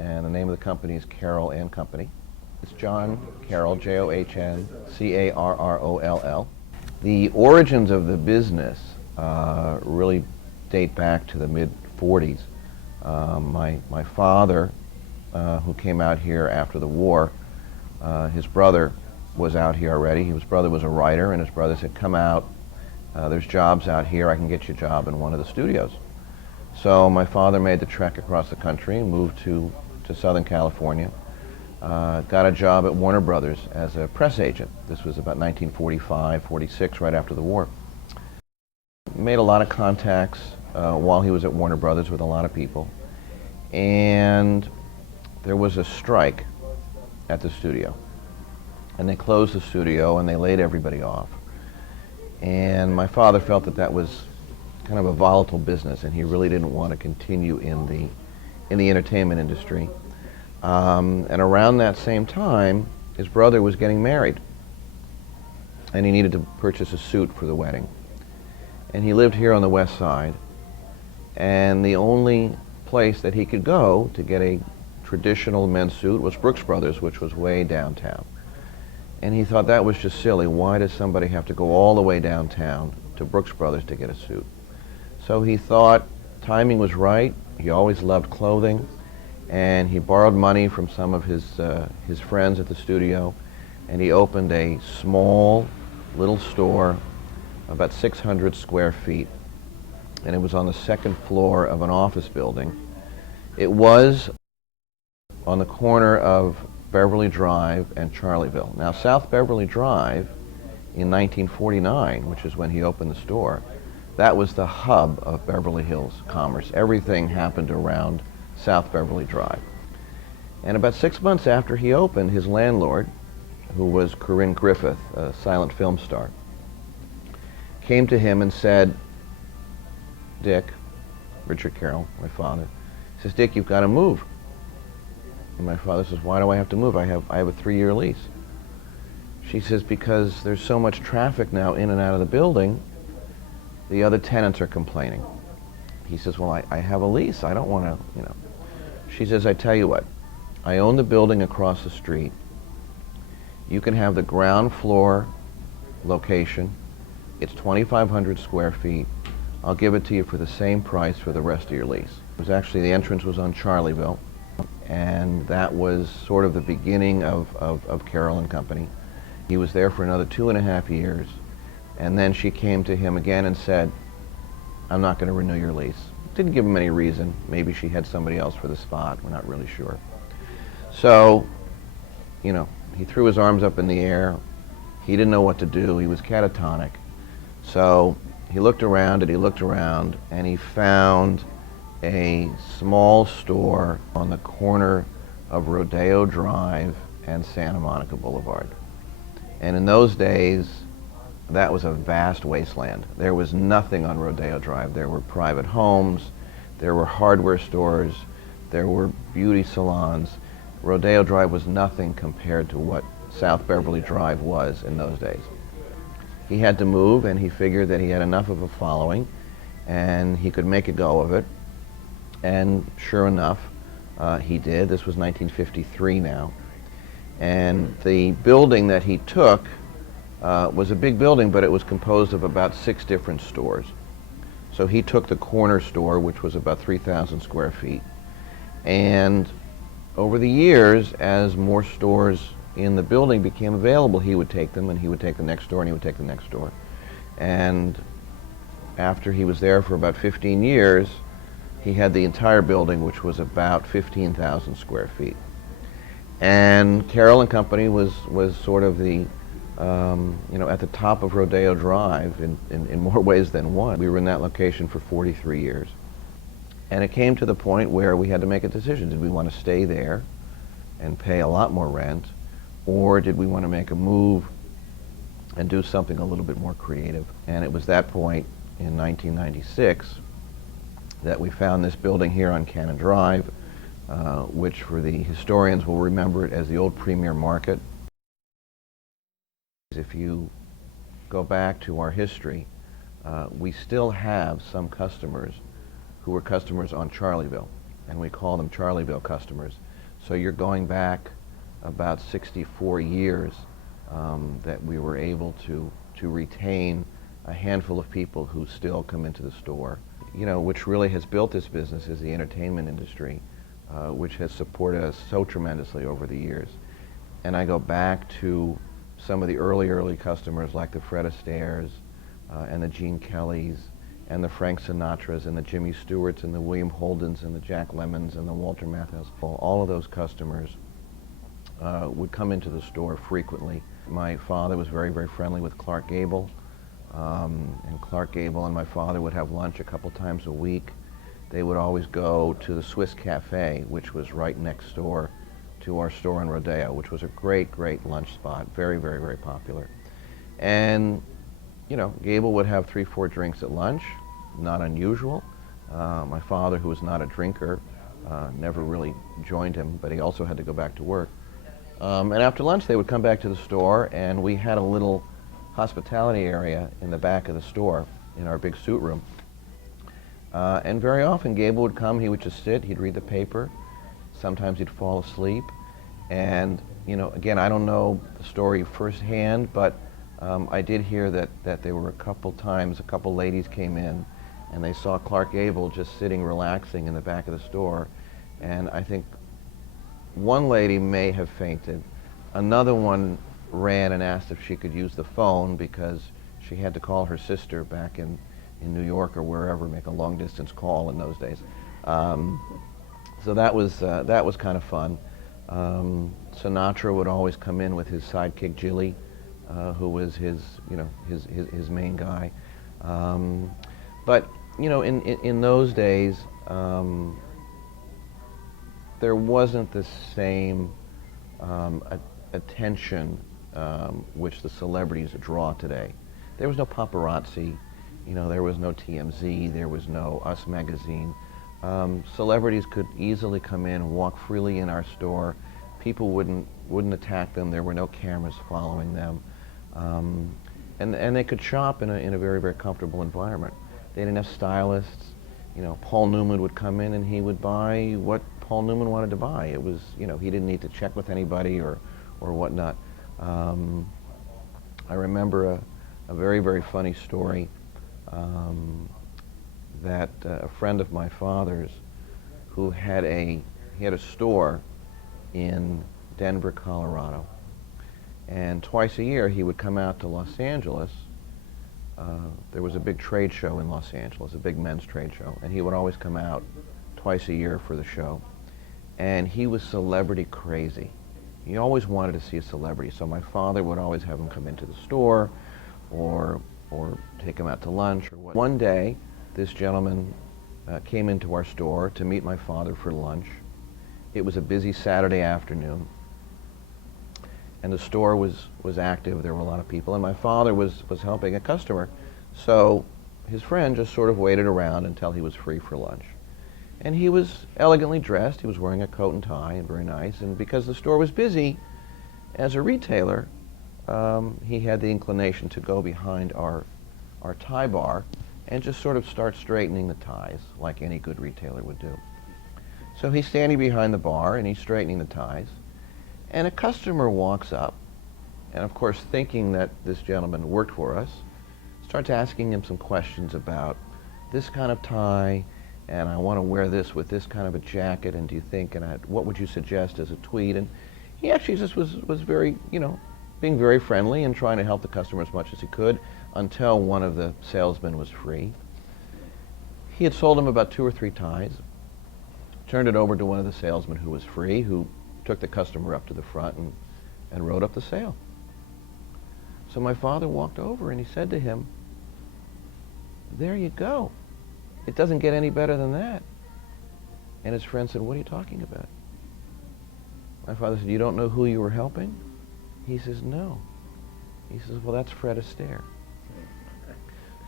and the name of the company is Carroll and Company. It's John Carroll, John-C-A-R-R-O-L-L. The origins of the business really date back to the mid-40s. My father, who came out here after the war, his brother was out here already. His brother was a writer, and his brother said, come out, there's jobs out here, I can get you a job in one of the studios. So my father made the trek across the country and moved to Southern California. Got a job at Warner Brothers as a press agent. This was about 1945, 46, right after the war. Made a lot of contacts while he was at Warner Brothers with a lot of people. And there was a strike at the studio. And they closed the studio and they laid everybody off. And my father felt that that was kind of a volatile business, and he really didn't want to continue in the entertainment industry. And around that same time, his brother was getting married, and he needed to purchase a suit for the wedding. And he lived here on the west side, and the only place that he could go to get a traditional men's suit was Brooks Brothers, which was way downtown. And he thought that was just silly. Why does somebody have to go all the way downtown to Brooks Brothers to get a suit? So he thought timing was right. He always loved clothing, and he borrowed money from some of his friends at the studio, and he opened a small little store, about 600 square feet, and it was on the second floor of an office building. It was on the corner of Beverly Drive and Charleville. Now, South Beverly Drive in 1949, which is when he opened the store, that was the hub of Beverly Hills commerce. Everything happened around South Beverly Drive. And about 6 months after he opened, his landlord, who was Corinne Griffith, a silent film star, came to him and said, Dick, Richard Carroll, my father, says, Dick, you've got to move. And my father says, why do I have to move? I have a 3-year lease. She says, because there's so much traffic now in and out of the building, the other tenants are complaining. He says, well, I have a lease. I don't want to, you know. She says, I tell you what, I own the building across the street. You can have the ground floor location. It's 2,500 square feet. I'll give it to you for the same price for the rest of your lease. It was actually, the entrance was on Charleville, and that was sort of the beginning of Carroll and Company. He was there for another 2.5 years, and then she came to him again and said, I'm not going to renew your lease. Didn't give him any reason. Maybe she had somebody else for the spot. We're not really sure. So, you know, he threw his arms up in the air. He didn't know what to do. He was catatonic. So he looked around and he looked around, and he found a small store on the corner of Rodeo Drive and Santa Monica Boulevard. And in those days, that was a vast wasteland. There was nothing on Rodeo Drive. There were private homes, there were hardware stores, there were beauty salons. Rodeo Drive was nothing compared to what South Beverly Drive was in those days. He had to move, and he figured that he had enough of a following and he could make a go of it. And sure enough, he did. This was 1953 now. And the building that he took was a big building, but it was composed of about 6 different stores. So he took the corner store, which was about 3,000 square feet. And over the years, as more stores in the building became available, he would take them, and he would take the next door, and he would take the next door. And after he was there for about 15 years, he had the entire building, which was about 15,000 square feet. And Carroll and Company was sort of the, you know, at the top of Rodeo Drive in more ways than one. We were in that location for 43 years. And it came to the point where we had to make a decision. Did we want to stay there and pay a lot more rent, or did we want to make a move and do something a little bit more creative? And it was that point in 1996 that we found this building here on Cannon Drive, which for the historians will remember it as the old Premier Market. If you go back to our history, we still have some customers who were customers on Charleville. and we call them Charlieville customers. So you're going back about 64 years that we were able to retain a handful of people who still come into the store. You know, which really has built this business is the entertainment industry, which has supported us so tremendously over the years. And I go back to some of the early customers like the Fred Astaire's and the Gene Kellys and the Frank Sinatras and the Jimmy Stewarts and the William Holdens and the Jack Lemmons and the Walter Matthau's. All of those customers would come into the store frequently. My father was very, very friendly with Clark Gable, and Clark Gable and my father would have lunch a couple times a week. They would always go to the Swiss Cafe, which was right next door to our store in Rodeo, which was a great, great lunch spot, very, very, very popular. And, you know, Gable would have 3-4 drinks at lunch, not unusual. My father, who was not a drinker, never really joined him, but he also had to go back to work. And after lunch, they would come back to the store, and we had a little hospitality area in the back of the store in our big suit room. And very often, Gable would come, he would just sit, he'd read the paper. Sometimes he'd fall asleep. And, you know, again, I don't know the story firsthand, but I did hear that there were a couple times, a couple ladies came in, and they saw Clark Gable just sitting, relaxing in the back of the store. And I think one lady may have fainted. Another one ran and asked if she could use the phone because she had to call her sister back in New York or wherever, make a long distance call in those days. So that was kind of fun. Sinatra would always come in with his sidekick Jilly, who was his main guy. But you know, in those days, there wasn't the same attention which the celebrities draw today. There was no paparazzi, you know, there was no TMZ, there was no Us magazine. Celebrities could easily come in, walk freely in our store. People wouldn't attack them. There were no cameras following them, and they could shop in a very, very comfortable environment. They didn't have stylists. You know, Paul Newman would come in and he would buy what Paul Newman wanted to buy. It was, you know, he didn't need to check with anybody or whatnot. I remember a very, very funny story that a friend of my father's who had a store in Denver, Colorado, and twice a year he would come out to Los Angeles. There was a big trade show in Los Angeles, a big men's trade show, and he would always come out twice a year for the show. And he was celebrity crazy. He always wanted to see a celebrity, so my father would always have him come into the store or take him out to lunch or what. One day, this gentleman came into our store to meet my father for lunch. It was a busy Saturday afternoon, and the store was active. There were a lot of people, and my father was helping a customer. So his friend just sort of waited around until he was free for lunch. And he was elegantly dressed. He was wearing a coat and tie, and very nice. And because the store was busy, as a retailer, he had the inclination to go behind our tie bar and just sort of start straightening the ties like any good retailer would do. So he's standing behind the bar and he's straightening the ties. And a customer walks up, and of course, thinking that this gentleman worked for us, starts asking him some questions about this kind of tie, and I want to wear this with this kind of a jacket, and do you think, and what would you suggest as a tweed? And he actually just was very, you know, being very friendly and trying to help the customer as much as he could until one of the salesmen was free. He had sold him about 2 or 3 ties, turned it over to one of the salesmen who was free, who took the customer up to the front and wrote up the sale. So my father walked over and he said to him, "There you go. It doesn't get any better than that." And his friend said, "What are you talking about?" My father said, "You don't know who you were helping?" He says, "No." He says, "Well, that's Fred Astaire."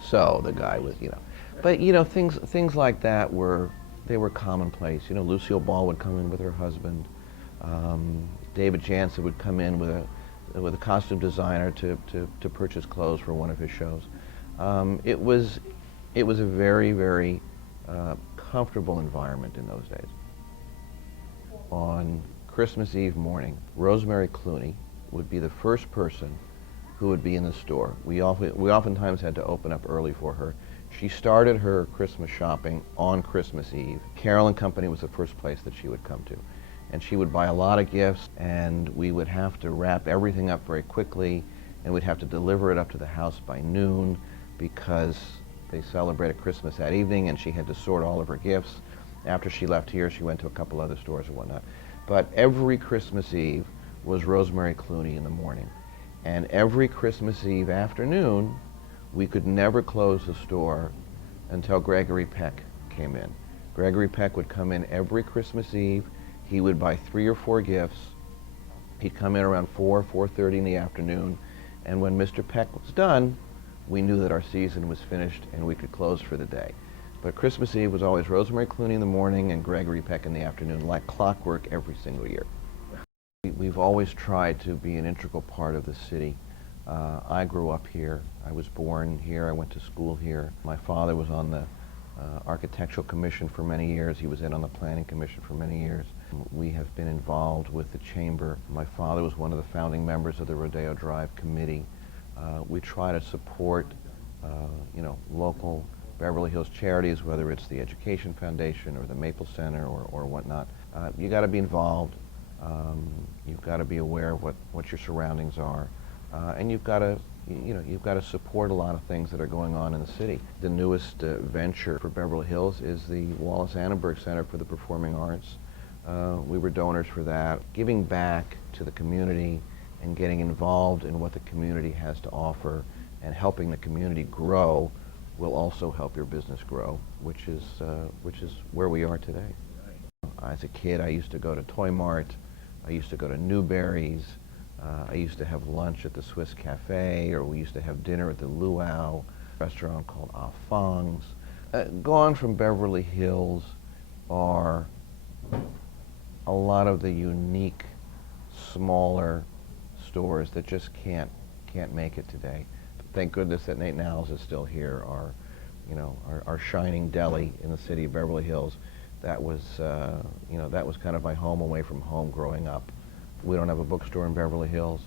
So the guy was, you know, but you know, things like that were commonplace. You know, Lucille Ball would come in with her husband. David Jansen would come in with a costume designer to purchase clothes for one of his shows. It was a very, very comfortable environment in those days. on Christmas Eve morning, Rosemary Clooney would be the first person who would be in the store. We oftentimes had to open up early for her. She started her Christmas shopping on Christmas Eve. Carroll and Company was the first place that she would come to. And she would buy a lot of gifts, and we would have to wrap everything up very quickly, and we'd have to deliver it up to the house by noon because they celebrated Christmas that evening, and she had to sort all of her gifts. After she left here, she went to a couple other stores and whatnot. But every Christmas Eve was Rosemary Clooney in the morning. And every Christmas Eve afternoon, we could never close the store until Gregory Peck came in. Gregory Peck would come in every Christmas Eve. He would buy 3 or 4 gifts. He'd come in around 4:30 in the afternoon. And when Mr. Peck was done, we knew that our season was finished and we could close for the day. But Christmas Eve was always Rosemary Clooney in the morning and Gregory Peck in the afternoon, like clockwork every single year. We've always tried to be an integral part of the city. I grew up here. I was born here. I went to school here. My father was on the Architectural Commission for many years. He was in on the Planning Commission for many years. We have been involved with the Chamber. My father was one of the founding members of the Rodeo Drive Committee. We try to support local Beverly Hills charities, whether it's the Education Foundation or the Maple Center or whatnot. You got to be involved. You've got to be aware of what your surroundings are, and you've got to support a lot of things that are going on in the city. The newest venture for Beverly Hills is the Wallace Annenberg Center for the Performing Arts. We were donors for that. Giving back to the community and getting involved in what the community has to offer and helping the community grow will also help your business grow, which is where we are today. As a kid, I used to go to Toy Mart. I used to go to Newberry's. I used to have lunch at the Swiss Cafe, or we used to have dinner at the Luau, a restaurant called Ah Fong's. Gone from Beverly Hills are a lot of the unique, smaller stores that just can't make it today. Thank goodness that Nate Nowell's is still here, our shining deli in the city of Beverly Hills. That was kind of my home away from home growing up. We don't have a bookstore in Beverly Hills.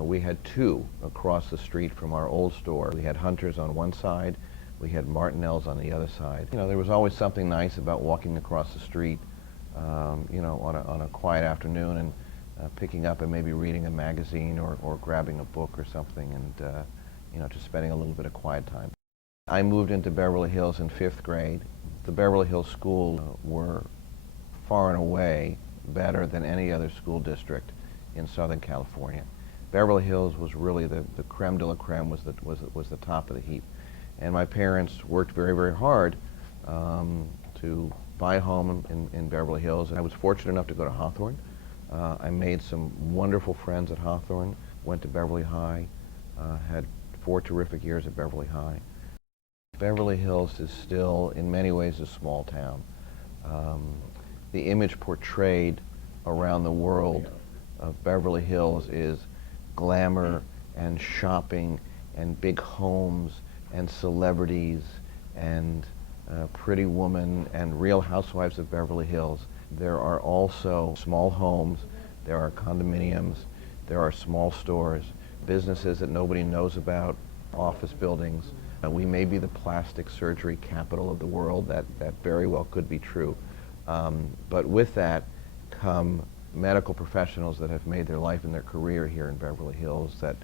We had 2 across the street from our old store. We had Hunter's on one side, we had Martinelle's on the other side. There was always something nice about walking across the street, on a quiet afternoon and picking up and maybe reading a magazine or grabbing a book or something and just spending a little bit of quiet time. I moved into Beverly Hills in 5th grade. The Beverly Hills schools were far and away better than any other school district in Southern California. Beverly Hills was really the creme de la creme, was the top of the heap. And my parents worked very, very hard to buy a home in Beverly Hills. And I was fortunate enough to go to Hawthorne. I made some wonderful friends at Hawthorne, went to Beverly High, had 4 terrific years at Beverly High. Beverly Hills is still, in many ways, a small town. The image portrayed around the world of Beverly Hills is glamour and shopping and big homes and celebrities and Pretty Woman and Real Housewives of Beverly Hills. There are also small homes, there are condominiums, there are small stores, businesses that nobody knows about, office buildings. We may be the plastic surgery capital of the world. That very well could be true. But with that come medical professionals that have made their life and their career here in Beverly Hills that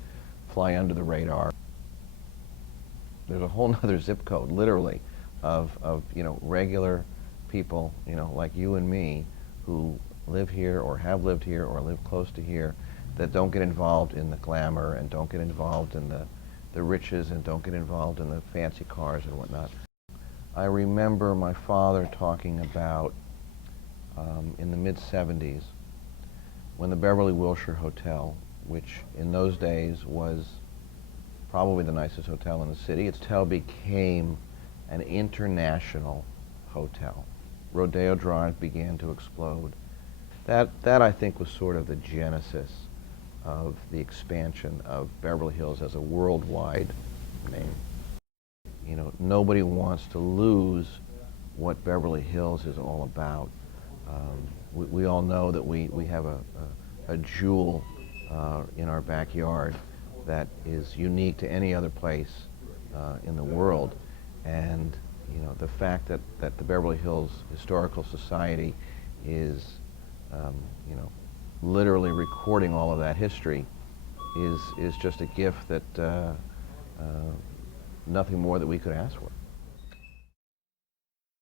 fly under the radar. There's a whole other zip code, literally, of regular people, like you and me, who live here or have lived here or live close to here, that don't get involved in the glamour and don't get involved in the riches and don't get involved in the fancy cars and whatnot. I remember my father talking about in the mid-70s when the Beverly Wilshire Hotel, which in those days was probably the nicest hotel in the city, its hotel became an international hotel. Rodeo Drive began to explode. That I think was sort of the genesis of the expansion of Beverly Hills as a worldwide name. Nobody wants to lose what Beverly Hills is all about. we all know that we have a jewel in our backyard that is unique to any other place in the world. And the fact that the Beverly Hills Historical Society is literally recording all of that history is just a gift that nothing more that we could ask for.